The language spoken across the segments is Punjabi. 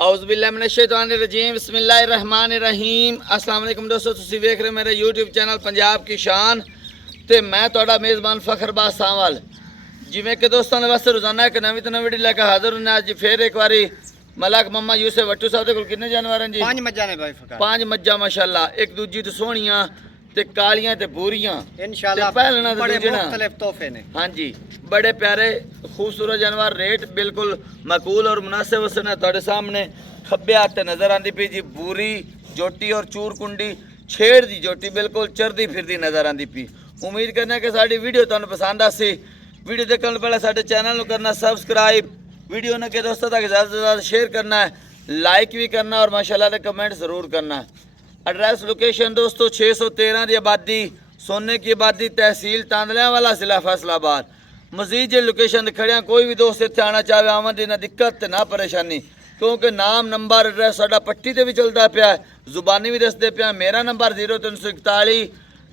औज़ुबिल्लाहिमिनश्शैतानिर्रजीम बिस्मिल्लाहिर्रहमानिर्रहीम। अस्सलाम वालेकुम दोस्तों, तुसी वेख रहे मेरे यूट्यूब चैनल पंजाब की शान ते मैं तुहाडा मेज़बान फखरबाज सावल। जिवें कि दोस्तों वास्ते रोजाना एक नवीं तो नवीं वीडियो लेकर हाजिर होने। अज फिर एक बारी मलक मम्मा यूसुफ वट्टू साहब दे कोल कितने जानवर हैं जी? 5 मज्जां ने भाई फकर। 5 मज्जां माशाअल्लाह, एक दूजी तो सोहणियां ते कालियां ते भूरियां इंशाअल्लाह पहलना ते बड़े दूजे ना मुख्तलिफ तोहफे ने। हाँ जी, बड़े प्यारे खूबसूरत जानवर, रेट बिल्कुल मकूल और मुनासिब उसने तुहाडे सामने खब्बे हाथ नज़र आती पी जी। बूरी जोटी और चूर कुंडी छेड़ दी जोटी बिल्कुल चरदी फिरदी नज़र आती पी। उम्मीद करना कि साडी वीडियो तुहानू पसंद आसी। वीडियो देखने पहले साडे चैनल को करना सब्सक्राइब, वीडियो ने के दोस्तों तक ज़्यादा से ज़्यादा शेयर करना है, लाइक भी करना और माशाल्लाह से कमेंट ज़रूर करना है। एड्रैस लोकेशन दोस्तों 613 की आबादी, सोने की आबादी, तहसील तांदलियां वाला, जिला फैसलाबाद। मजीद जो लोकेशन खड़िया कोई भी दोस्त इतने आना चाहे आवन की ना दिक्कत ना परेशानी, क्योंकि नाम नंबर एड्रैस साडा पट्टी ते भी चलता पाया, जुबानी भी दसते पाया। मेरा number 0341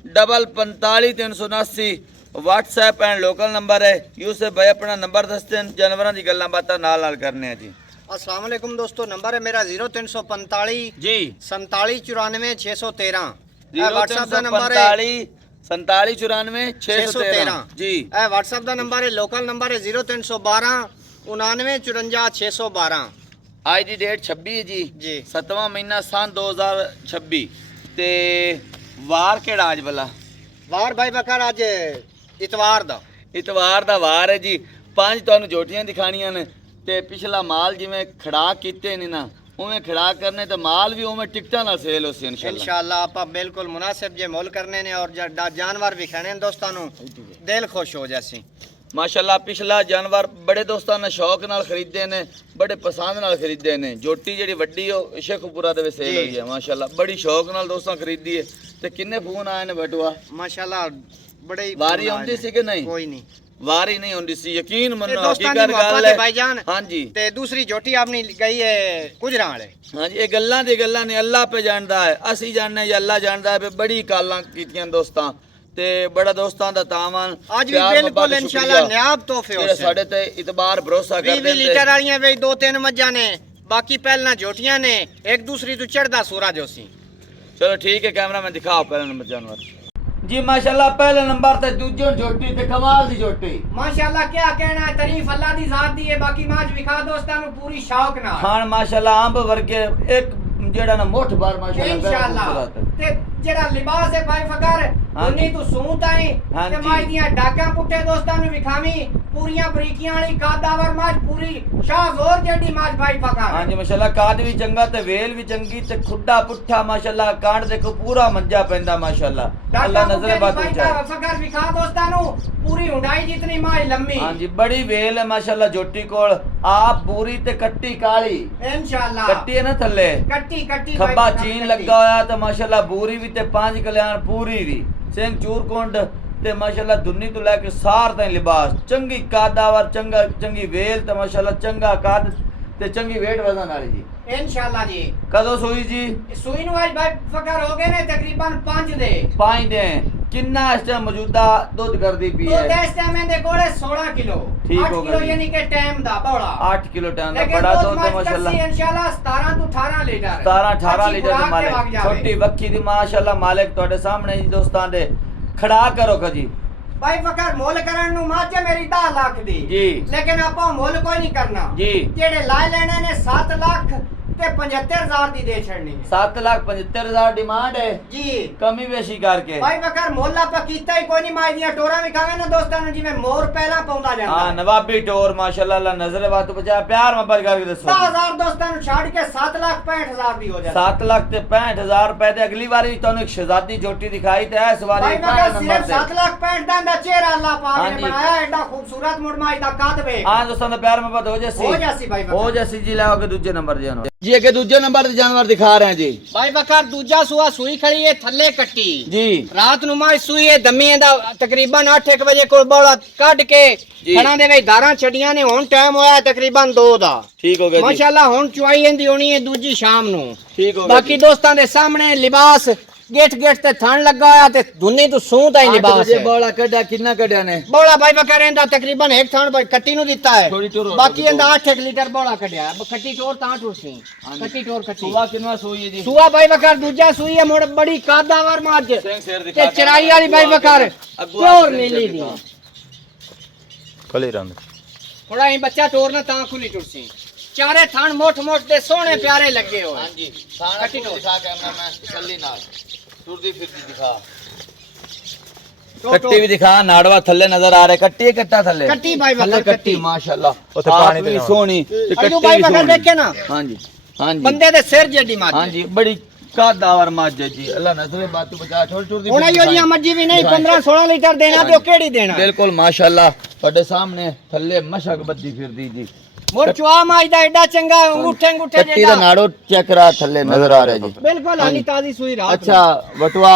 45 379 WhatsApp and local number है। यूसुफ भाई अपना नंबर दसते हैं, जानवरों की गल्लां बातां नाल करने जी। अस्सलाम वालेकुम दोस्तों, नंबर है मेरा 0345 जी 47 94 613। व्हाट्सएप का नंबर है 47 94 613 जी। व्हाट्सएप का नंबर है, लोकल नंबर है 0312 99 54 612। आज की डेट 26 जी जी 7वां महीना सन 2026 ते वार केड़ा अज भला? वार भाई बकर अज इतवार दा वार है जी। 5 तुहानू जोटियां दिखाणियां ने ते पिछला माल जिवें खड़ा कीते ने ना उवें खड़ा करने ते माल भी उवें टिकटां नाल सेल होसी इंशाअल्लाह। आप बिल्कुल मुनासिब जे मोल करने ने और जानवर भी खाने ने दोस्तों नु दिल खुश हो जासी माशाल्लाह। पिछला जानवर बड़े दोस्तों ने शौक नाल खरीदे ने, बड़े पसंद नाल खरीदे ने। जोटी जिहड़ी वड्डी ओ शेखपुरा दे सेल होई है माशाल्लाह, बड़ी शौक नाल दोस्तों खरीदी है। ते किन्ने फोन आए ने बटुआ माशाल्लाह? बड़ी वारी आउंदी सी कि नहीं? कोई नहीं वारी नहीं होंदी सी, यकीन मनो दोस्तां दी हकीकत मोहब्बत गल है है भाईजान। हां जी ते दूसरी जोटी आपनी गई है गुजरां वाले। हाँ जी, ये गल्लां दी गल्लां ने, अल्लाह पे जानदा है, असी जानने या अल्लाह जानदा है। बड़ी कालां कीतियां दोस्तां ते बड़ा दोस्तां दा तावन आज भी बिल्कुल इंशाल्लाह नायाब तोहफे हो साडे ते इतबार भरोसा करदे 20 लीटर वालियां वे 2-3 मज्जां ने, बाकी पहलना जोटियां ने, एक दूसरी तो चढ़दा सूरज होसी। चलो ठीक है, कैमरा में दिखाओ पहला नंबर जानवर जी। माशाल्लाह पहले नंबर ते दूजे जोटी ते कमाल दी जोटी माशाल्लाह। क्या कहना है, तारीफ अल्लाह दी जात दी है। बाकी माज विखा दोस्तां नु पूरी शौक नाल खान माशाल्लाह अंब वर्गे एक जेड़ा ना मुठ भर माशाल्लाह इंशाल्लाह। ते जेड़ा लिबास है भाई फकर उन्नी तू सूत आई ते माज दियां डाकां पुट्टे दोस्तां नु विखावी, पूरियां बरीकियां वाली कादावर माज पूरी शाहजोर जेडी माज भाई फकर। हां जी माशाल्लाह, काद भी चंगा ते वेल भी चंगी ते खुड्डा पुट्ठा माशाल्लाह, कांड देखो पूरा मंजा पैंदा माशाल्लाह। अल्लाह नजर बात ऊंचा फकर विखा दोस्तां नु पूरी हुंडाई जितनी माज लंबी। हां जी, बड़ी वेल है माशाल्लाह जोटी कोल। आप पूरी ते कट्टी काली इंशाल्लाह, कट्टी है ना थल्ले कट्टी खब्बा चीन लगा होया ते माशाल्लाह बूरी भी ते 5 कल्याण पूरी भी सिंह चूरकुंड ते माशाल्लाह दुन्नी तो लेके सार ताईं लिबास चंगी कादावर, चंगा चंगी वेल ते माशाल्लाह चंगा काद ते चंगी वेट वजन वाली जी इंशाल्लाह जी। कदों सुई जी? सुई नु आज भाई फकर हो गए ने तकरीबन 5 दे किन्ना इस टाइम मौजूदा दूध कर दी पी है? तो इस टाइम मेरे कोले 16 किलो, ठीक 8 हो किलो गई। यानी कि टाइम दा बड़ा 8 किलो टाइम दा बड़ा दूध तो माशाल्लाह इंशाल्लाह 17 तो 18 लीटर 17-18 लीटर दे मालिक, छोटी वक्की दी माशाल्लाह मालिक ਤੁਹਾਡੇ सामने जी दोस्तां दे खड़ा करो जी। भाई फकर मोल करन नु माचे मेरी 10 लाख दी जी, लेकिन आपा मोल कोई नहीं करना जी। जेड़े लाए लेने ने 7 लाख ते 75,000 दी दे छड़नी है। 7,75,000 डिमांड है जी, कमी बेशी करके भाई बकर मोला पा कीता ही कोई नहीं। माई दियां टोरा भी खावे ना दोस्तां नु जिवें मोर पहला पौंदा जांदा। हां नवाबी टोर माशाल्लाह, अल्लाह नजर बात बचा प्यार मोहब्बत करके दसो। 10,000 दोस्तां नु छाड़ के 7,65,000 दी हो जाए। 7,65,000 रुपए दे अगली बारी तने एक शहजादी जोटी दिखाई ते इस बारी भाई बकर सिर्फ 7,65,000 दा चेहरा अल्लाह पाक हाँ ने जी। बनाया, एडा खूबसूरत मुड़माई दा कद वे। हां दोस्तों दा प्यार मोहब्बत हो जासी भाई बकर हो जासी जी। लाओ के दूसरे नंबर जानवर जी, अगे दूसरे नंबर ते जानवर दिखा रहे हैं जी। भाई बकर दूजा सुआ सुई खड़ी है थल्ले कट्टी जी, रात नु माई सुई है दमी दा तकरीबन 8-1 बजे कोल बौला कट के खड़ा दे वे धारा छड़ियां ने। हुन टाइम होया तकरीबन 2 दा। ठीक हो गया जी माशाल्लाह हुन चुआई इंदी होनी है दूजी शाम नु। ठीक हो गया बाकी दोस्तां दे सामने लिबास गेट गेट ते थान लगा होया ते दुनी तो सूं ताई लिबास है बौला कड्या कितना कड्या ने बौला भाई बकर इंदा तकरीबन एक थान भाई कट्टी नु दिता है थोड़ी टोर बाकी इंदा 8 लीटर बौला कड्या है कट्टी टोर ता टुरसी कट्टी टोर कट्टी सुवा किनवा सोई है जी सुआ भाई बकर दूजा सुई है मोड़ बड़ी कादावर माज सेंग शेर दिखा ते चराई वाली भाई बकर प्योर नीली दी कली रंग थोड़ा ही बच्चा टोर ना ता खुली टुरसी चारे थान मोट मोट दे सोने प्यारे लगे हो हां जी सारा कट्टी टोर दिखा कैमरा मैं तसल्ली नाल टुरदी फिरदी दिखा टो- कट्टी भी दिखा नाड़वा थल्ले नजर आ रहे कट्टी है कट्टा थल्ले कट्टी भाई थल्ले बकर कट्टी माशाल्लाह उत्थे पानी भी ते सोनी ते अयो कट्टी भाई भी बकर सोनी देखे ना हां जी हां जी बंदे दे सिर जेडी माज हां जी बड़ी कादावर माज है जी अल्लाह नजरे बात तू बचा छोड़ छोड़ दी ਹੁਣ ਇਹੋ ਜਿਹੀਆਂ ਮੱਝੀ ਵੀ ਨਹੀਂ 15 16 ਲੀਟਰ ਦੇਣਾ ਤੇ ਉਹ ਕਿਹੜੀ ਦੇਣਾ बिल्कुल माशाल्लाह ਤੁਹਾਡੇ ਸਾਹਮਣੇ ਥੱਲੇ ਮਸ਼ਕ ਬੱਦੀ ਫਿਰਦੀ ਜੀ ਮੋਰ ਚੁਆ ਮਾਜ ਦਾ ਐਡਾ ਚੰਗਾ ਅੰਗੂਠੇ ਅੰਗੂਠੇ ਕੱਟੀ ਦਾ ਨਾੜੋ ਚੈੱਕ ਕਰਾ ਥੱਲੇ ਨਜ਼ਰ ਆ ਰਿਹਾ ਜੀ ਬਿਲਕੁਲ ਹਾਲੀ ਤਾਜ਼ੀ ਸੂਈ ਰਾਤ ਅੱਛਾ ਵਟਵਾ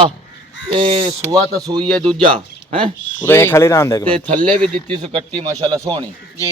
ਇਹ ਸੂਆ ਤਾਂ ਸੂਈ ਹੈ ਦੂਜਾ ਹੈ उरे खाली रंग ਤੇ देख ਥੱਲੇ ਵੀ ਦਿੱਤੀ ਸੋ ਕੱਟੀ ਮਾਸ਼ਾਅੱਲਾ ਸੋਹਣੀ ਜੀ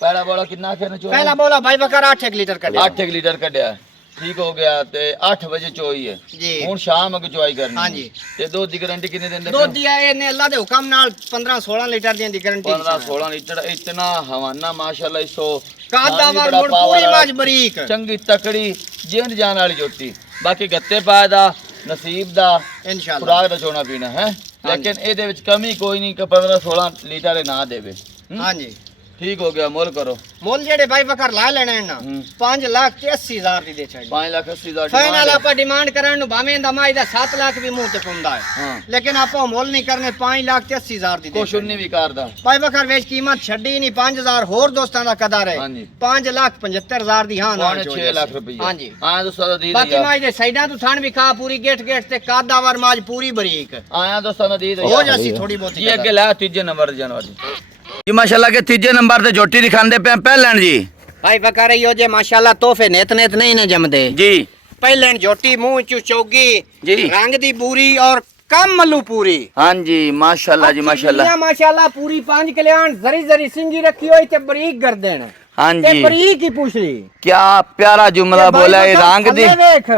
ਪਹਿਲਾ ਬੋਲਾ ਕਿੰਨਾ ਖੇਨ ਚੋ ਪਹਿਲਾ ਬੋਲਾ ਭਾਈ ਬਕਰ 8 ਲੀਟਰ ਕੱਢਿਆ 8 ਲੀਟਰ ਕੱਢਿਆ ਠੀਕ ਹੋ ਗਿਆ ਤੇ 8 ਵਜੇ ਚੋਈ ਹੈ ਜੀ ਹੁਣ ਸ਼ਾਮ ਅਗ ਚੋਈ ਕਰਨੀ ਹਾਂਜੀ। ਤੇ ਦੁੱਧ ਦੀ ਗਾਰੰਟੀ ਕਿੰਨੇ ਦਿੰਦੇ ਦੁੱਧ ਦੀ ਇਹਨੇ ਅੱਲਾ ਦੇ ਹੁਕਮ ਨਾਲ 15 16 ਲੀਟਰ ਦੀ ਗਾਰੰਟੀ 15 16 ਲੀਟਰ ਇਤਨਾ ਹਵਾਨਾ ਮਾਸ਼ਾਅੱਲਾ ਇਸੋ ਕਾਦਾਵਰ ਮੁੜ ਪੂਰੀ ਮਾਜ ਬਰੀਕ ਚੰਗੀ ਤਕੜੀ ਜਿੰਦ ਜਾਨ ਵਾਲੀ ਜੋਤੀ ਬਾਕੀ ਗੱਤੇ ਪਾਇਆ ਦਾ ਨਸੀਬ ਦਾ ਇਨਸ਼ਾਅੱਲਾ ਖੁਰਾਕ ਦਾ ਚੋਣਾ ਪੀਣਾ ਹੈ ਲੇਕਿਨ ਇਹਦੇ ਵਿੱਚ ਕਮੀ ਕੋਈ ਨਹੀਂ ਕਿ 15 16 ਲੀਟਰ ਇਹ ਨਾ ਦੇਵੇ ਹਾਂਜੀ ਠੀਕ ਹੋ ਗਿਆ ਮੁੱਲ ਕਰੋ ਮੁੱਲ ਜਿਹੜੇ ਭਾਈ ਬਕਰ ਲਾ ਲੈਣੇ ਨਾ ਹੂੰ। 5 ਲੱਖ ਤੇ 80 ਹਜ਼ਾਰ ਦੀ ਦੇ ਛੱਡ 5,80,000 ਫਾਈਨਲ ਆਪਾਂ ਡਿਮਾਂਡ ਕਰਨ ਨੂੰ ਭਾਵੇਂ ਦਾ ਮਾਈ ਦਾ 7 ਲੱਖ ਵੀ ਮੂੰਹ ਤੇ ਪੁੰਦਾ ਹੈ ਹਾਂ ਲੇਕਿਨ ਆਪਾਂ ਮੁੱਲ ਨਹੀਂ ਕਰਨੇ 5 ਲੱਖ ਤੇ 80 ਹਜ਼ਾਰ ਦੀ ਦੇ ਕੁਛ ਨਹੀਂ ਵੀ ਕਰਦਾ ਭਾਈ ਬਕਰ ਵੇਚ ਕੀਮਤ ਛੱਡੀ ਨਹੀਂ 5000 ਹੋਰ ਦੋਸਤਾਂ ਦਾ ਕਦਰ ਹੈ ਹਾਂਜੀ। 5 ਲੱਖ 75 ਹਜ਼ਾਰ ਦੀ ਹਾਂ ਨਾਲ 6 ਲੱਖ ਰੁਪਏ ਹਾਂਜੀ ਆਇਆ ਦੋਸਤਾਂ ਦਾ ਦੀ ਬਾਕੀ ਮਾਈ ਦੇ ਸਾਈਡਾਂ ਤੋਂ ਥਣ ਵਿਖਾ ਪੂਰੀ ਗੇਟ ਗੇਟ ਤੇ ਕਾਦਾਵਰ ਮਾਜ ਪੂਰੀ ਬਰੀਕ ਆਇਆ ਦੋਸਤਾਂ ਦਾ ਦੀ ਹੋ ਜਾਸੀ ਥੋੜੀ ਬਹੁਤੀ ਜੀ ਅੱਗੇ ਲੈ ਤੀਜੇ ਨੰਬਰ ਦੇ ਜਾਨਵਰ ਜੀ ਮਾਸ਼ਾਅੱਲਾ ਕੇ ਤੀਜੇ ਨੰਬਰ ਤੇ ਜੋਟੀ ਦਿਖਾਉਂਦੇ ਪਿਆ ਪਹਿਲਣ ਜੀ ਭਾਈ ਬਕਰ ਇਹੋ ਜੇ ਮਾਸ਼ਾਅੱਲਾ ਤੋਹਫੇ ਨਿਤ ਨਿਤ ਨਹੀਂ ਨੇ ਜਮਦੇ ਜੀ ਪਹਿਲਣ ਝੋਟੀ ਮੂੰਹ ਚੋਂ ਚੌਗੀ ਜੀ। ਰੰਗ ਦੀ ਪੂਰੀ ਔਰ ਕੰਮ ਮੱਲੂ ਪੂਰੀ ਹਾਂਜੀ ਮਾਸ਼ਾਅੱਲਾ ਜੀ ਮਾਸ਼ਾਅੱਲਾ ਮਾਸ਼ਾਅੱਲਾ ਪੂਰੀ 5 ਕਲਿਆਣ ਜ਼ਰੀ ਜ਼ਰੀ ਸਿੰਗੀ ਰੱਖੀ ਹੋਈ ਤੇ ਬਰੀਕ ਗਰਦਨ ਤੇ ਹਾਂਜੀ ਬਰੀਕ ਹੀ ਪੁੱਛਲੀ क्या प्यारा जुमला बोला है रंग दी ਵੇਖ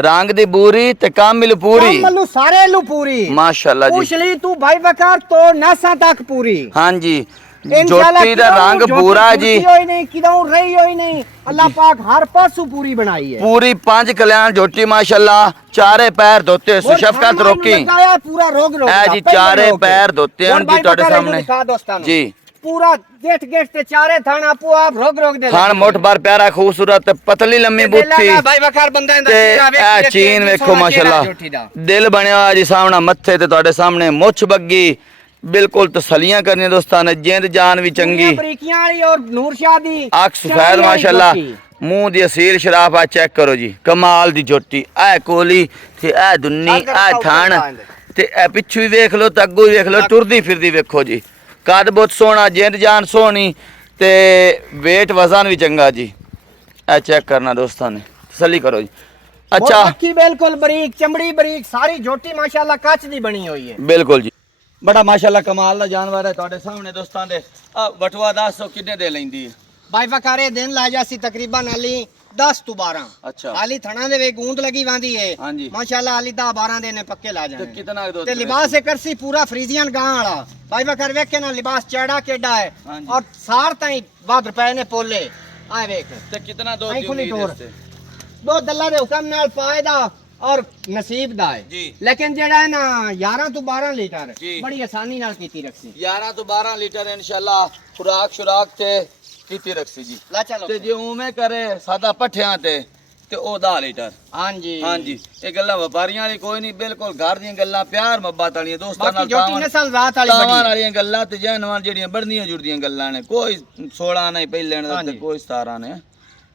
रंग दी बूरी ते कामिल पूरी ਮੱਲੂ ਸਾਰੇ ਲੂ ਪੂਰੀ माशाल्लाह जी ਪੁੱਛਲੀ ਤੂੰ ਭਾਈ ਬਕਰ ਤੋਂ ਨਸਾਂ ਤੱਕ ਪੂਰੀ हाँ जी इंशाल्लाह जोटी दा किदों रंग जोटी पूरा जी टूटी होई नहीं किदों रही होई नहीं अल्लाह पाक हर पासों पूरी बनाई है पूरी 5 कल्याण जोटी माशाल्लाह चारे पैर धोते सुशफकत रोकी लगाया पूरा रोग रोग ए जी चारे पैर धोते हैं जी ਤੁਹਾਡੇ सामने जी पूरा गेट गेट ते चारे थान आपो आप रोग रोग दे खान मोट बार प्यारा खूबसूरत पतली लम्बी बुत्थी भाई बकर बंदा ਤੇ ਇਹ ਚੀਨ ਵੇਖੋ ਮਾਸ਼ਾਅੱਲਾ ਦਿਲ ਬਣਿਆ ਜੀ ਸਾਹਮਣਾ ਮੱਥੇ ਤੇ ਤੁਹਾਡੇ ਸਾਹਮਣੇ ਮੁੱਛ ਬੱਗੀ ਬਿਲਕੁਲ ਤਸਲੀਆਂ ਕਰਨੀਆਂ ਦੋਸਤਾਂ ਨੇ ਜਿੰਦ ਜਾਨ ਵੀ ਚੰਗੀ ਬਰੀਕੀਆਂ ਵਾਲੀ ਔਰ ਨੂਰ ਸ਼ਾਹ ਦੀ ਅੱਖ ਸਫੈਦ ਮਾਸ਼ਾਅੱਲਾ ਮੂੰਹ ਦੀ ਅਸੀਲ ਸ਼ਰਾਫ ਆ ਚੈੱਕ ਕਰੋ ਜੀ ਕਮਾਲ ਦੀ ਜੋਟੀ ਐ ਕੋਲੀ ਤੇ ਐ ਦੁੰਨੀ ਐ ਥਾਣ ਤੇ ਐ ਪਿੱਛੂ ਵੀ ਵੇਖ ਲਓ ਤੇ ਅੱਗੋਂ ਵੀ ਵੇਖ ਲਓ ਟੁਰਦੀ ਫਿਰਦੀ ਵੇਖੋ ਜੀ ਕੱਦ ਬਹੁਤ ਸੋਹਣਾ ਜਿੰਦ ਜਾਨ ਸੋਹਣੀ ਤੇ weight ਵਜ਼ਨ ਵੀ ਚੰਗਾ ਜੀ ਐ ਚੈੱਕ ਕਰਨਾ ਦੋਸਤਾਂ ਨੇ ਤਸੱਲੀ ਕਰੋ ਜੀ ਅੱਛਾ ਅੱਖੀ ਬਿਲਕੁਲ ਬਰੀਕ ਚਮੜੀ ਬਰੀਕ ਸਾਰੀ ਝੋਟੀ ਮਾਸ਼ਾਅੱਲਾ ਕੱਚ ਦੀ ਬਣੀ ਹੋਈ ਹੈ ਬਿਲਕੁਲ ਜੀ ਬੜਾ ਮਾਸ਼ਾਅੱਲਾ ਕਮਾਲ ਦਾ ਜਾਨਵਰ ਹੈ ਤੁਹਾਡੇ ਸਾਹਮਣੇ ਦੋਸਤਾਂ ਦੇ ਆ ਵਟਵਾ 10 ਕਿੰਨੇ ਦੇ ਲੈਂਦੀ ਹੈ ਭਾਈ ਬਕਾਰੇ ਦਿਨ ਲਾ ਜਾਸੀ ਤਕਰੀਬਨ ਹਾਲੀ 10 ਤੋਂ 12 ਅੱਛਾ ਹਾਲੀ ਥਣਾ ਦੇ ਵੇ ਗੂੰਦ ਲਗੀ ਵਾਂਦੀ ਹੈ ਹਾਂਜੀ। ਮਾਸ਼ਾਅੱਲਾ ਹਾਲੀ 10 12 ਦੇ ਨੇ ਪੱਕੇ ਲਾ ਤੇ ਜਾਣੇ ਕਿਤਨਾ ਦੋ ਤੇ ਲਿਬਾਸ ਇਹ ਕਰਸੀ ਪੂਰਾ ਫਰੀਜ਼ੀਅਨ ਗਾਂ ਵਾਲਾ ਭਾਈ ਬਕਰ ਵੇਖੇ ਨਾ ਲਿਬਾਸ ਚੜਾ ਕਿੱਡਾ ਹੈ ਹਾਂਜੀ। ਔਰ ਸਾਰ ਤਾਈ ਵੱਧ ਰੁਪਏ ਨੇ ਪੋਲੇ ਆ ਵੇਖ ਤੇ ਕਿਤਨਾ ਦੋ ਆਈ ਖੁੱਲੀ ਦੀ ਟੋਰ। ਉਮੀਦ ਹੈ ਦੋ ਦੱਲਾ ਦੇ ਹੁਕਮ ਨਾਲ ਫਾਇਦਾ ਔਰ ਨਸੀਬ ਦਾ ਹੈ ਜੀ। ਲੇਕਿਨ ਜਿਹੜਾ ਹੈ ਨਾ 11 ਤੋਂ 12 ਲੀਟਰ ਜੀ। ਬੜੀ ਆਸਾਨੀ ਨਾਲ ਕੀਤੀ ਰੱਖੀ 11 ਤੋਂ 12 ਲੀਟਰ ਇਨਸ਼ਾਅੱਲਾ ਖੁਰਾਕ ਸ਼ੁਰਾਕ ਤੇ ਕੀਤੀ ਰੱਖੀ ਜੀ ਲਾ ਚਲੋ ਤੇ ਜੇ ਉਵੇਂ ਕਰੇ ਸਾਦਾ ਪੱਠਿਆਂ ਤੇ ਉਹ 10 ਲੀਟਰ ਹਾਂਜੀ ਹਾਂਜੀ ਇਹ ਗੱਲਾਂ ਵਪਾਰੀਆਂ ਵਾਲੀ ਕੋਈ ਨਹੀਂ ਬਿਲਕੁਲ ਘਰ ਦੀਆਂ ਗੱਲਾਂ ਪਿਆਰ ਮੁਹੱਬਤ ਵਾਲੀਆਂ ਦੋਸਤਾਂ ਬਾਕੀ ਨਾਲ ਜੋਟੀ ਨਸਲ ਰਾਤ ਵਾਲੀ ਤਾਵਾਂ ਬੜੀ ਵਾਲੀਆਂ ਗੱਲਾਂ ਤੇ ਜਨਵਾਂ ਜਿਹੜੀਆਂ ਬੜਨੀਆਂ ਜੁੜਦੀਆਂ ਗੱਲਾਂ ਨੇ ਕੋਈ 16 ਨਹੀਂ ਪਹਿਲੇ ਨੇ ਤੇ ਹਾਂਜੀ। ਕੋਈ 17 ਨੇ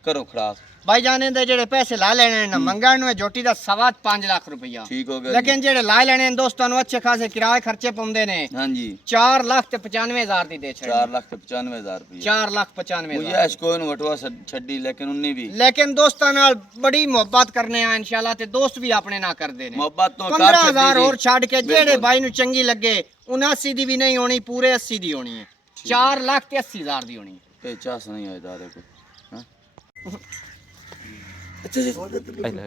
ਕਰੋ ਖਰਾਸ ਭਾਈ ਜਾਨੇ ਦੇ ਜਿਹੜੇ ਪੈਸੇ ਲਾ ਲੈਣੇ ਨੇ ਮੰਗਣ ਨੂੰ ਇਹ ਜੋਟੀ ਦਾ 5.5 ਲੱਖ ਰੁਪਈਆ ਠੀਕ ਹੋ ਗਿਆ ਜੀ। ਲੇਕਿਨ ਜਿਹੜੇ ਲਾ ਲੈਣੇ ਨੇ ਦੋਸਤਾਂ ਨੂੰ ਅੱਛੇ ਖਾਸੇ ਕਿਰਾਏ ਖਰਚੇ ਪਾਉਂਦੇ ਨੇ ਹਾਂਜੀ 4 ਲੱਖ ਤੇ 95 ਹਜ਼ਾਰ ਦੀ ਦੇ ਛੱਡ 4,95,000 ਰੁਪਏ 4 ਲੱਖ 95 ਮੁਝੇ ਹਜ਼ਾਰ ਐਸ ਕੋਈ ਨੂੰ ਵਟਵਾ ਛੱਡੀ ਲੇਕਿਨ ਉਨੀ ਵੀ ਲੇਕਿਨ ਦੋਸਤਾਂ ਨਾਲ ਬੜੀ ਮੁਹੱਬਤ ਕਰਨੇ ਆ ਇਨਸ਼ਾਅੱਲਾ ਤੇ ਦੋਸਤ ਵੀ ਆਪਣੇ ਨਾਲ ਕਰਦੇ ਨੇ ਮੁਹੱਬਤ ਤੋਂ 15,000 ਹੋਰ ਛੱਡ ਕੇ ਜਿਹੜੇ ਬਿਲਕੁਲ। ਬਾਈ ਨੂੰ ਚੰਗੀ ਲੱਗੇ 79 ਦੀ ਵੀ ਨਹੀਂ ਹੋਣੀ ਪੂਰੇ 80 ਦੀ ਹੋਣੀ ਹੈ 4 ਲੱਖ ਤੇ 80 ਹਜ਼ਾਰ ਦੀ ਹੋਣੀ ਹੈ ਇਹ ਚਾਸ ਨਹੀਂ ਆਇਦਾ ਦੇਖੋ अच्छा जी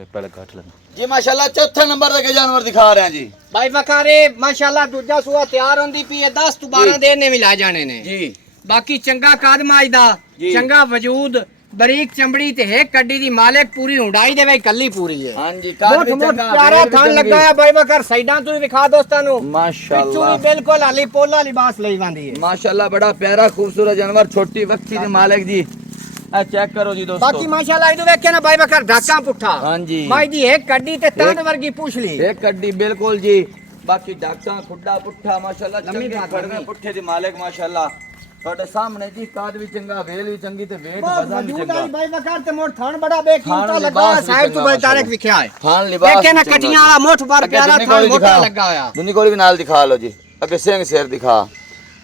पहले काट लेना जी माशाल्लाह चौथे नंबर तक जानवर दिखा रहे हैं जी भाई वकारे माशाल्लाह दूजा सूआ तैयार होंदी पई है 10 ਤੋਂ 12 ਦਿਨ ਨੇ ਵੀ ਲਾ ਜਾਣੇ ਨੇ जी ਬਾਕੀ ਚੰਗਾ ਕਾਦਮਾਜ ਦਾ ਜੀ। ਚੰਗਾ ਵਜੂਦ ਬਰੀਕ ਚਮੜੀ ਤੇ ਹੈ ਕੱਡੀ ਦੀ ਮਾਲਕ ਪੂਰੀ ਹੁੰਡਾਈ ਦੇ ਵਿੱਚ ਕੱਲੀ ਪੂਰੀ ਹੈ हाँ जी ਮੋਟ ਮੋਟ ਪਿਆਰਾ ਥਣ ਲੱਗਾ ਹੈ ਬਾਈ ਵਕਰ ਸਾਈਡਾਂ ਤੋਂ ਵੀ ਵਿਖਾ ਦੋਸਤਾਂ ਨੂੰ ਪਿੱਛੋਂ माशाल्लाह ਵੀ ਬਿਲਕੁਲ ਹਾਲੀ ਪੋਲਾ ਲਿਬਾਸ ਲਈ ਜਾਂਦੀ ਹੈ माशाल्लाह बड़ा प्यारा खूबसूरत जानवर छोटी बच्ची दी मालिक जी आ चेक करो जी दोस्तों ਬਾਕੀ ਮਾਸ਼ਾਅੱਲਾ ਇਹਦੇ ਵੇਖੇ ਨਾ ਬਾਈ ਵਕਰ ਢਾਕਾਂ ਪੁੱਠਾ हाँ जी ਮਾਈ ਦੀ ਇੱਕ ਕੱਡੀ ਤੇ ਤੰਦ ਵਰਗੀ ਪੁੱਛ ਲਈ एक कड्डी बिल्कुल जी बाकी डाका खुड्डा पुट्ठा माशाल्लाह लम्मी चंगे बात खड़वे लगी। पुट्ठे दी मालिक माशाल्लाह ਤੁਹਾਡੇ ਸਾਹਮਣੇ ਜੀ ਕਾਦ ਵੀ ਚੰਗਾ ਵੇਲ ਵੀ ਚੰਗੀ ਤੇ ਵੇਟ ਬਹੁਤ ਵਜ਼ਨ ਵੀ ਵਜੂਦ ਚੰਗਾ ਵਾਲੀ ਬਾਈ ਵਕਰ ਤੇ ਮੋੜ ਥਣ ਬੜਾ ਬੇਕੀਮਤਾ ਥਣ ਲੱਗਾ ਲਿਬਾਸ ਵੀ ਸਾਈਡ ਤੋਂ ਚੰਗਾ ਬਾਈ ਤਾਰਕ ਮਾਸ਼ਾਅੱਲਾ। ਵਿਖਿਆ ਹੈ ਖਾਨ ਲਿਬਾਸ ਦੇਖੇ ਨਾ ਵੀ ਚੰਗਾ ਕਟੀਆਂ ਵਾਲਾ ਮੁੱਠ ਪਰ ਅੱਗੇ ਪਿਆਰਾ ਦੁਨੀ ਥਣ ਕੋਲ ਮੋਟਾ ਦਿਖਾ। ਲੱਗਾ ਹੋਇਆ ਦੁਨੀ ਕੋਲ ਵੀ ਨਾਲ ਦਿਖਾ ਲਓ ਜੀ ਅੱਗੇ ਸਿੰਘ ਸਿਰ ਦਿਖਾ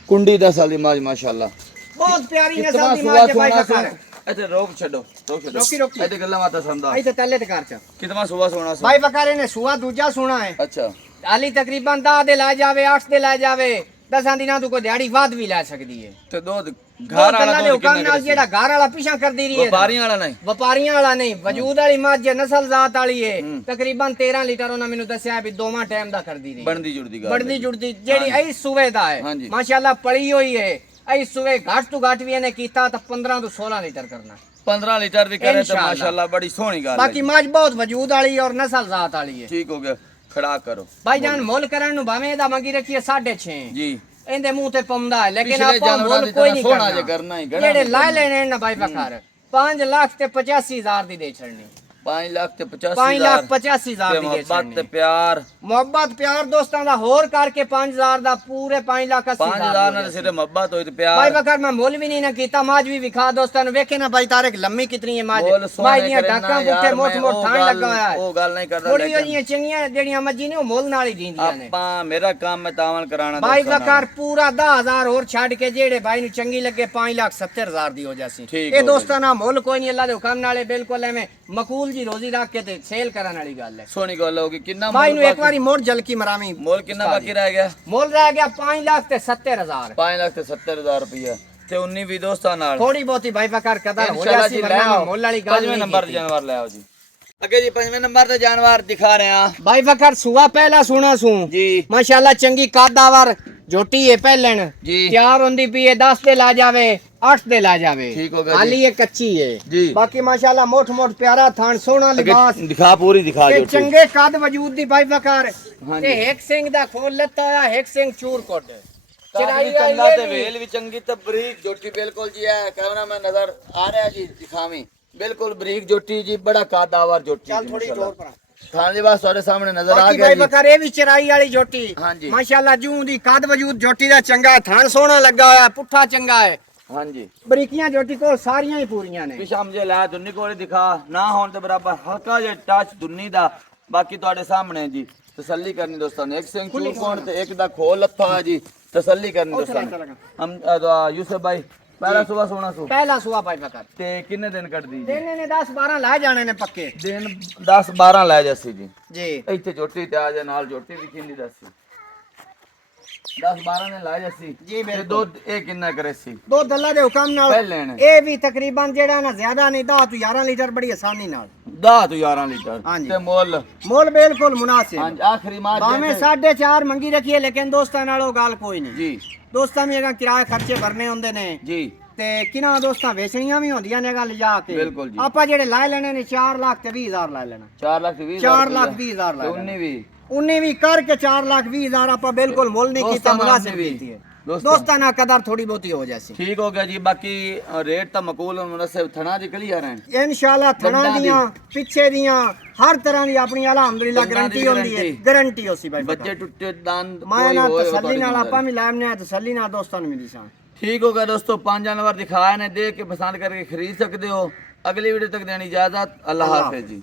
ਕੁੰਡੀ 10 ਸਾਲ ਦੀ ਮਾਜ ਮਾਸ਼ਾਅੱਲਾ ਬਹੁਤ ਪਿਆਰੀ ਕਿਤਨਾ ਨਸਲ ਦੀ ਸੁਆ ਮਾਂ ਦੇ ਬਾਈ ਸੋਹਣਾ ਵਕਰ ਇੱਥੇ ਰੋਕ ਛੱਡੋ ਰੋਕੀ, ਰੋਕੀ। ਇੱਥੇ ਗੱਲਾਂ ਮਾਤਾ ਸਮਝਾ ਇੱਥੇ ਤੱਲੇ ਤੇ ਕਰ ਚ ਕਿਤਨਾ ਸੁਆ ਸੋਹਣਾ ਸੀ ਬਾਈ ਵਕਰ ਨੇ ਸੂਆ ਦੂਜਾ ਸੁਣਾ ਹੈ ਅੱਛਾ ਹਾਲੀ ਤਕਰੀਬਨ 10 ਦੇ ਲੈ ਜਾਵੇ 8 ਦੇ ਲੈ ਜਾਵੇ 10 ਦਿਨਾਂ ਤੋਂ ਕੋਈ ਦਿਹਾੜੀ ਵੱਧ ਵੀ ਲੈ ਸਕਦੀ ਹੈ ਤੇ ਦੋ ਘਰ ਘਰ ਵਾਲਾ ਦੇ ਦੋ ਹੁਕਮ ਨਾਲ ਜਿਹੜਾ ਘਰ ਵਾਲਾ ਪਿਛਾ ਕਰਦੀ ਰਹੀ ਹੈ ਵਪਾਰੀਆਂ ਵਾਲਾ ਨਹੀਂ ਵਪਾਰੀਆਂ ਵਾਲਾ ਨਹੀਂ ਵਜੂਦ ਵਾਲੀ ਮੱਝ ਹੈ, ਨਸਲ ਜ਼ਾਤ ਵਾਲੀ ਹੈ ਤਕਰੀਬਨ 13 ਲੀਟਰ ਉਹਨਾਂ ਮੈਨੂੰ ਦੱਸਿਆ ਵੀ ਦੋਵਾਂ ਟਾਈਮ ਦਾ ਕਰਦੀ ਰਹੀ ਬਣਦੀ ਜੁੜਦੀ ਗੱਲ ਬੜਦੀ ਜੁੜਦੀ ਜਿਹੜੀ ਐ ਸੂਵੇ ਦਾ ਹੈ ਹਾਂਜੀ। ਮਾਸ਼ਾਅੱਲਾ ਪੜੀ ਹੋਈ ਹੈ ਐ ਸੂਵੇ ਘੱਟ ਤੋਂ ਘੱਟ ਵੀ ਇਹਨੇ ਕੀਤਾ ਤਾਂ 15 ਤੋਂ 16 ਲੀਟਰ ਕਰਨਾ 15 ਲੀਟਰ ਵੀ ਕਰੇ ਤੇ इंशाअल्लाह। माशाल्लाह बड़ी सोहनी गल ਬਾਕੀ ਮੱਝ ਬਹੁਤ ਵਜੂਦ ਵਾਲੀ ਹੈ ਔਰ ਨਸਲ ਜ਼ਾਤ ਵਾਲੀ ਹੈ ठीक हो गया खड़ा करो ਭਾਈਜਾਨ ਮੁੱਲ ਕਰਨ ਨੂੰ ਭਾਵੇਂ ਇਹਦਾ ਮੰਗੀ ਰੱਖੀਏ 6.5 जी ਇਹਦੇ ਮੂੰਹ ਤੇ ਪੰਦਾ ਹੈ ਲੇਕਿਨ ਪਿਛਲੇ ਆਪਾਂ ਜਾਨਵਰਾਂ ਮੁੱਲ ਦੀ ਕੋਈ ਤਰ੍ਹਾਂ ਨਹੀਂ ਸੋਹਣਾ ਜੇ ਕਰਨਾ ਹੀ, ਗਣਾ ਜਿਹੜੇ ਨਹੀਂ ਲਾਏ ਲੈਣੇ ਨਾ ਭਾਈ ਵਕਾਰ 5 ਲੱਖ ਤੇ 85,000 ਦੀ ਦੇ ਛੜਨੀ 5 लाख ते 85 5 ਲੱਖ 85,000 ਦੀ ਦੇ मोहब्बत ते ਛੜਨੀ प्यार ਮੁਹੱਬਤ ਪਿਆਰ ਦੋਸਤਾਂ ਦਾ ਹੋਰ ਕਰਕੇ 5000 ਦਾ ਪੂਰੇ 5 ਲੱਖ 5000 80,000 ਨਾਲ सिर्फ मोहब्बत होई ते ਭਾਈ प्यार ਵਕਾਰ ਮੈਂ ਮੁੱਲ ਵੀ ਨਹੀਂ ਨਾ ਕੀਤਾ ਮਾਜ ਵੀ ਵਿਖਾ ਦੋਸਤਾਂ ਨੂੰ ਵੇਖੇ ਨਾ ਭਾਈ ਤਾਰਕ ਲੰਮੀ ਕਿਤਨੀ ਹੈ ਮਾਜ बोल सोने ਮਾਜ ਦੀਆਂ करे ਡਾਕਾਂ ना ਪੁੱਠੇ यार ਮੋਟ मैं ਮੋਟ ओ ਥਾਣ गल ਲੱਗਾ ਹੋਇਆ ਹੈ ओ गल नहीं करदा ਥੋੜੀ लेकिन ਜਿਹੀਆਂ ਚੰਗੀਆਂ ਜਿਹੜੀਆਂ ਮੱਝੀ ਨੇ ਉਹ ਮੁੱਲ ਨਾਲ ਹੀ ਦਿੰਦੀਆਂ ਨੇ ਆਪਾਂ मेरा काम मैं तावन कराना ਭਾਈ दोस्तां नाल। ਵਕਾਰ ਪੂਰਾ 10000 ਹੋਰ ਛੱਡ ਕੇ ਜਿਹੜੇ ਭਾਈ ਨੂੰ ਚੰਗੀ ਲੱਗੇ 5,70,000 ਦੀ ਹੋ ਜਾਸੀ ਠੀਕ ਇਹ ਹੋ ਦੋਸਤਾਂ ਨਾਲ ਮੁੱਲ ਕੋਈ ਨਹੀਂ ਅੱਲਾ ਦੇ ਹੁਕਮ ਨਾਲੇ ਬਿਲਕੁਲ ਐਵੇਂ ਮਕੂਲ ਜੀ ਰੋਜ਼ੀ ਰੱਖ ਕੇ ਤੇ ਸੇਲ ਕਰਨ ਵਾਲੀ ਗੱਲ ਹੈ सोहनी गल होगी कितना ਭਾਈ ਨੂੰ ਇੱਕ बाकी- ਵਾਰੀ ਮੋੜ ਜਲਕੀ ਮਰਾਵੀ मोल कितना बाकी रह गया ਮੁੱਲ ਰਹਿ ਗਿਆ 5,70,000 5 लाख ते 70,000 रुपया ਤੇ 19 ਵੀ ਦੋਸਤਾਂ ਨਾਲ ਥੋੜੀ ਬਹੁਤੀ ਭਾਈ ਵਕਾਰ ਕਦਰ ਹੋ इंशाल्लाह ਜਾਸੀ जी ले ਵਰਨਾ आओ ਮੁੱਲ ਵਾਲੀ ਗੱਲ ਪੰਜਵੇਂ ਨਹੀਂ ਨੰਬਰ ਤੇ ਜਾਨਵਰ ਲੈ ਆਓ ਜੀ ਅੱਗੇ ਜੀ ਪੰਜਵੇਂ ਨੰਬਰ ਤੇ ਜਾਨਵਰ ਦਿਖਾ ਰਹੇ ਆ ਭਾਈ ਵਕਾਰ ਸੂਆ ਪਹਿਲਾ ਸੁਣਾ ਸੂ ਜੀ ਮਾਸ਼ਾਅੱਲਾ ਚੰਗੀ ਕਾਦਾਵਰ ਝੋਟੀ ਹੈ ਪਹਿਲਣ ਜੀ। ਤਿਆਰ ਹੁੰਦੀ ਪਈ ਹੈ 10 ਦੇ ਲਾ ਜਾਵੇ 8 ਦੇ ਲਾ ਜਾਵੇ ठीक हो गया ਹਾਲੀ जी ਇਹ ਕੱਚੀ ਹੈ जी ਬਾਕੀ ਮਾਸ਼ਾਅੱਲਾ ਮੋਟ ਮੋਟ ਪਿਆਰਾ ਥਾਨ ਸੋਹਣਾ ਲਿਬਾਸ ਅੱਗੇ ਦਿਖਾ ਪੂਰੀ ਦਿਖਾ ਤੇ ਜੋ ਚੰਗੇ ਕੱਦ ਵਜੂਦ ਦੀ ਭਾਈ ਵਕਾਰ ਹਾਂਜੀ। ਤੇ ਇੱਕ ਸਿੰਘ ਦਾ ਖੋਲ ਲੱਤਾ ਹੋਇਆ ਇੱਕ ਸਿੰਘ ਚੂਰ ਕੋਟ ਚਰਾਈ ਚਰਾਈ ਚੰਗਾ ਆਈ ਤੇ ਵੇਲ ਵੀ ਚੰਗੀ ਤੇ ਬਰੀਕ ਜੋਟੀ ਬਿਲਕੁਲ ਜੀ ਹੈ ਕੈਮਰਾ ਮੈਂ ਨਜ਼ਰ ਆ ਰਿਹਾ ਜੀ ਦਿਖਾਵੀਂ ਬਿਲਕੁਲ ਬਰੀਕ ਜੋਟੀ ਜੀ ਬੜਾ ਕਾਦਾਵਰ ਜੋਟੀ ਚੱਲ ਜੀ ਥੋੜੀ ਮਾਸ਼ਾਅੱਲਾ। ਜ਼ੋਰ ਪਰ ਥਾਂ ਦੇ ਬਾਅਦ ਤੁਹਾਡੇ ਸਾਹਮਣੇ ਨਜ਼ਰ ਆ ਬਾਕੀ ਗਿਆ ਭਾਈ ਜੀ ਵਕਾਰ ਇਹ ਵੀ ਚਰਾਈ ਵਾਲੀ ਜੋਟੀ ਹਾਂਜੀ। ਮਾਸ਼ਾਅੱਲਾ ਜੂੰ ਦੀ ਕੱਦ ਵਜੂਦ ਜੋਟੀ ਦਾ ਚੰਗਾ ਥਾਨ ਸੋਹਣਾ ਲੱਗਾ ਹੋਇਆ ਪੁੱਠਾ ਚੰਗਾ ਹੈ ਹਾਂਜੀ ਬਰੀਕੀਆਂ ਜੋਟੀ ਕੋਲ ਸਾਰੀਆਂ ਹੀ ਪੂਰੀਆਂ ਨੇ ਪਿਛਾ ਮੁਝੇ ਲੈ ਦੁੰਨੀ ਕੋਲੇ ਦਿਖਾ ਨਾ ਹੋਣ ਤੇ ਬਰਾਬਰ ਹਲਕਾ ਜਿਹਾ ਟੱਚ ਦੁੰਨੀ ਦਾ ਬਾਕੀ ਤੁਹਾਡੇ ਸਾਹਮਣੇ ਜੀ ਤਸੱਲੀ ਕਰਨੀ ਦੋਸਤਾਂ ਨੇ ਇੱਕ ਸਿੰਘ ਚੂਰ ਕੋਣ ਤੇ ਇੱਕ ਦਾ ਖੋਲ ਲੱਥਾ ਹੋਇਆ ਜੀ ਤਸੱਲੀ ਕਰਨੀ ਦੋਸਤਾਂ ਨੇ ਹਮ ਯੂਸਫ ਭਾਈ ਪਹਿਲਾ ਸੁਬਾ ਸੋਣਾ ਸੋ ਪਹਿਲਾ ਸੁਆ ਭਾਈ ਵਕਾਰ ਤੇ ਕਿੰਨੇ ਦਿਨ ਕੱਢਦੀ ਜੀ ਦਿਨ ਨੇ 10 12 ਲੈ ਜਾਣੇ ਨੇ ਪੱਕੇ ਦਿਨ 10 12 ਲੈ ਜਾਸੀ ਜੀ ਜੀ ਇੱਥੇ ਜੋਟੀ ਤੇ ਆ ਜਾ ਨਾਲ ਜੋਟੀ ਵੀ ਕਿੰਨੀ ਦੱਸੀ 10 12 ਨੇ ਲਾ ਜਾਸੀ ਜੀ, ਤੇ ਬਿਲਕੁਲ। ਦੁੱਧ ਇਹ ਕਿੰਨਾ ਕਰੇ ਸੀ ਦੋ ਦੱਲਾ ਦੇ ਹੁਕਮ ਨਾਲ ਪਹਿਲੇ ਨੇ। ਇਹ ਵੀ ਤਕਰੀਬਨ ਜਿਹੜਾ ਨਾ ਜ਼ਿਆਦਾ ਨਹੀਂ 10 ਤੋਂ 11 ਲੀਟਰ ਬੜੀ ਆਸਾਨੀ ਨਾਲ 10 ਤੋਂ 11 ਲੀਟਰ ਹਾਂਜੀ। ਤੇ ਮੁੱਲ ਮੁੱਲ ਬਿਲਕੁਲ ਮੁਨਾਸਿਬ ਹਾਂਜੀ ਆਖਰੀ ਮਾਹ ਭਾਵੇਂ 4.5 ਮੰਗੀ ਰੱਖੀਏ ਲੇਕਿਨ ਦੋਸਤਾਂ ਨਾਲ ਉਹ ਗੱਲ ਕੋਈ ਨਹੀਂ ਜੀ ਦੋਸਤਾਂ ਵੀ ਅਗਾ ਕਿਰਾਏ ਖਰਚੇ ਭਰਨੇ ਹੁੰਦੇ ਨੇ ਜੀ ਤੇ ਕਿਨਾਂ ਦੋਸਤਾਂ ਵੇਚਣੀਆਂ ਵੀ ਹੁੰਦੀਆਂ ਨੇ ਗੱਲ ਲਿਜਾ ਕੇ ਬਿਲਕੁਲ ਜੀ। ਆਪਾਂ ਜਿਹੜੇ ਲੈ ਲੈਣੇ ਨੇ 4 ਲੱਖ ਤੇ 20,000 ਲੈ ਲੈਣਾ 4 ਲੱਖ 20 4 ਲੱਖ 20,000 ਲੈ ਲੈਣਾ 19 ਵੀ ਉਹਨੇ ਵੀ ਕਰਕੇ 4 ਲੱਖ 20,000 ਆਪਾਂ ਬਿਲਕੁਲ ਮੁੱਲ ਨਹੀਂ ਕੀਤਾ ਦੋਸਤਾਂ ਨਾਲ ਮੁਨਾਸਿਬ ਵੀ। ਕੀਤੀ ਹੈ ਦੋਸਤਾਂ- ਦੋਸਤਾਂ ਨਾਲ ਕਦਰ ਥੋੜੀ ਬਹੁਤੀ ਹੋ ਜਾਸੀ ਠੀਕ ਹੋ ਗਿਆ ਜੀ ਬਾਕੀ ਰੇਟ ਤਾਂ ਮਕੂਲ ਔਰ ਮੁਨਸਬ ਥਣਾ ਦੀ ਕਲੀਅਰ ਹੈ ਇਨਸ਼ਾਅੱਲਾ ਥਣਾ ਦੰਦਾਂ ਦੀ। ਦੀਆਂ ਪਿੱਛੇ ਦੀਆਂ ਹਰ ਤਰ੍ਹਾਂ ਦੀ ਆਪਣੀ ਅਲਹਮਦੁਲਿਲਾ ਦੰਦਾਂ ਦੀ ਗਾਰੰਟੀ ਹੁੰਦੀ ਹੈ guarantee। ਗਾਰੰਟੀ ਹੋਸੀ ਭਾਈ ਬੱਚੇ ਟੁੱਟੇ ਦੰਦ ਮੈਂ ਨਾ ਹੋਏ ਉਹ ਤਸੱਲੀ ਤੁਹਾਡੀ ਨਾਲ ਜ਼ਿੰਮੇਵਾਰੀ। ਆਪਾਂ ਵੀ ਲੈਮਨੇ ਆ ਤਸੱਲੀ ਨਾਲ ਦੋਸਤਾਂ ਨੂੰ ਮਿਲੀ ਸਾਂ ठीक होगा दोस्तों 5 जानवर दिखाए ने देख के पसंद करके खरीद सकते हो अगली वीडियो तक देनी इजाजत अल्लाह हाफिज जी।